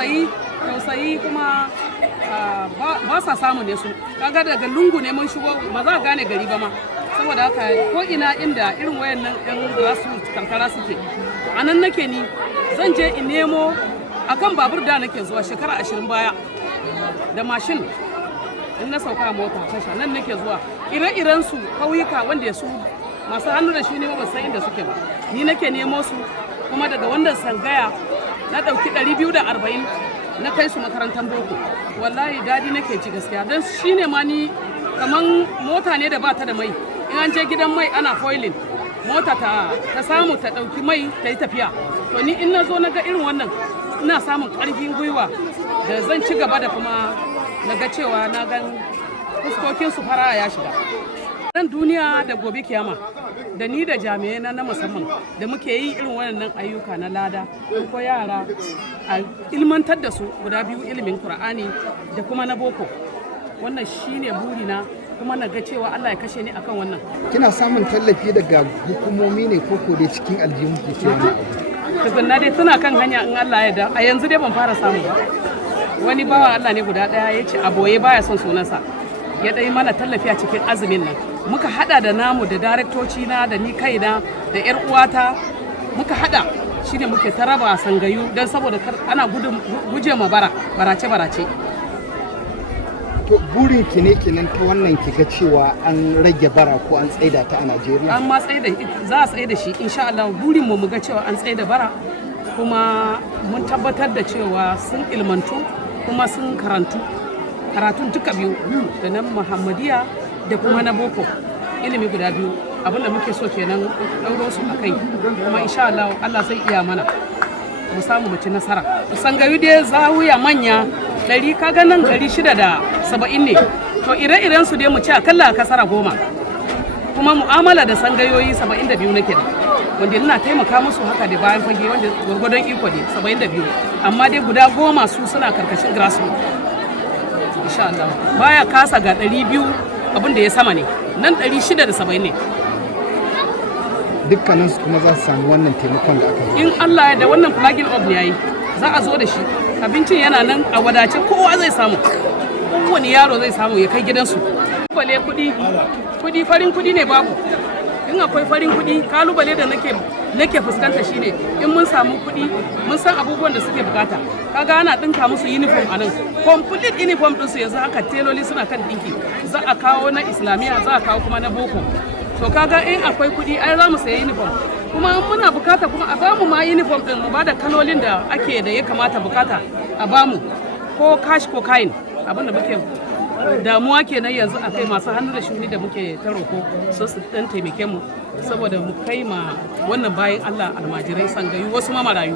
tausayi kuma ba sa samu ne su kaga daga lungu ne mun shigo ba za a gane gari ba ma saboda haka ko ina inda irin wayannan yan grassroots karkara suke a nan nake ni zan je in nemo akan babur da nake zuwa shekara 20 baya da mashin in na sauka mota tasha nan nake zuwa ire-iren su kauyuka wanda su masu hannu da shi ne ba san inda suke ba ni nake nemo su kuma daga wannan tsangaya na dauki 240 na kai su makarantar boko wallahi dadi nake ji gaskiya don shine ma ni kaman mota ne da ba ta da mai in an je gidan mai ana foiling mota ta samu ta dauki mai ta yi tafiya to ni in na zo na ga irin wannan ina samun karfin gwiwa da zan ci gaba da kuma na ga cewa na gan fuskokin su fara ya shiga ran duniya da gobe kiyama da ni da jami'ai na musamman da muke yi irin wannan ayyuka na lada ko yara a ilmantar da su guda biyu ilimin Qur'ani da kuma na boko wannan shine burina kuma na ga cewa Allah ya kashe ni akan wannan. Kina samun tallafi daga hukumomi ne ko dai cikin aljihun ki ke ne? Tukunna dai suna kan hanya in Allah ya da a yanzu dai ban fara samu ba. Wani bawa Allah ne guda daya ya ce aboye baya son sunansa ya dai mana tallafi a cikin azumin nan muka hada da namu da daraktoci na da ni kaina da yar uwata muka hada shine muke taraba sangayu dan saboda ana guje ma barace to burin ki ne kenan ta wannan kiga cewa an rage bara ko an tsaida ta a Najeriya an ma tsaida za a tsaida shi insha Allah burin mu ga cewa an tsaida bara kuma mun tabbatar da cewa sun ilmantu kuma sun karatun duka biyu da na Muhammadiya da kuma na boko ilimi guda biyu abinda muke so kenan ɗauro su a kai kuma insha Allah Allah zai iya mana mu samu mu ci nasara sangayu dai zawuya manya 100 kaga nan 670 ne to ire-iren su dai mu ci akalla kasara 10 kuma mu'amala da sangayoyi 72 nake da wanda ina taimaka musu haka da bayan fage wanda gwargwadon iko ne 72 amma dai guda 10 su suna karkashin grassroots insha Allah baya kasa ga 200 abin da ya sama ne nan 670 ne dukkanin su kuma za su samu wannan taimakon da aka yi in Allah ya da wannan flagging up ne yayi za a zo da shi abincin yana nan a wadace kowa zai samu kowane yaro zai samu ya kai gidansu bale kudi farin kudi ne babu in akwai farin kudi kalubale da nake fuskanta shine in mun samu kudi mun san abubuwan da suke bukata kaga ana dinka musu uniform a nan complete uniform din su yanzu haka teloli suna kan dinki za a kawo na islamiya za a kawo kuma na boko to kaga in akwai kudi ai za mu sayi uniform kuma muna bukata kuma a bamu ma uniform din mu bada kalolin da ake da ya kamata bukata a bamu ko cash ko kayan abin da muke damuwa kenan yanzu akai masu hannu da shuni da muke ta roko so su dan taimake mu saboda mu kai ma wannan bayan Allah almajirai sangayu wasu ma marayu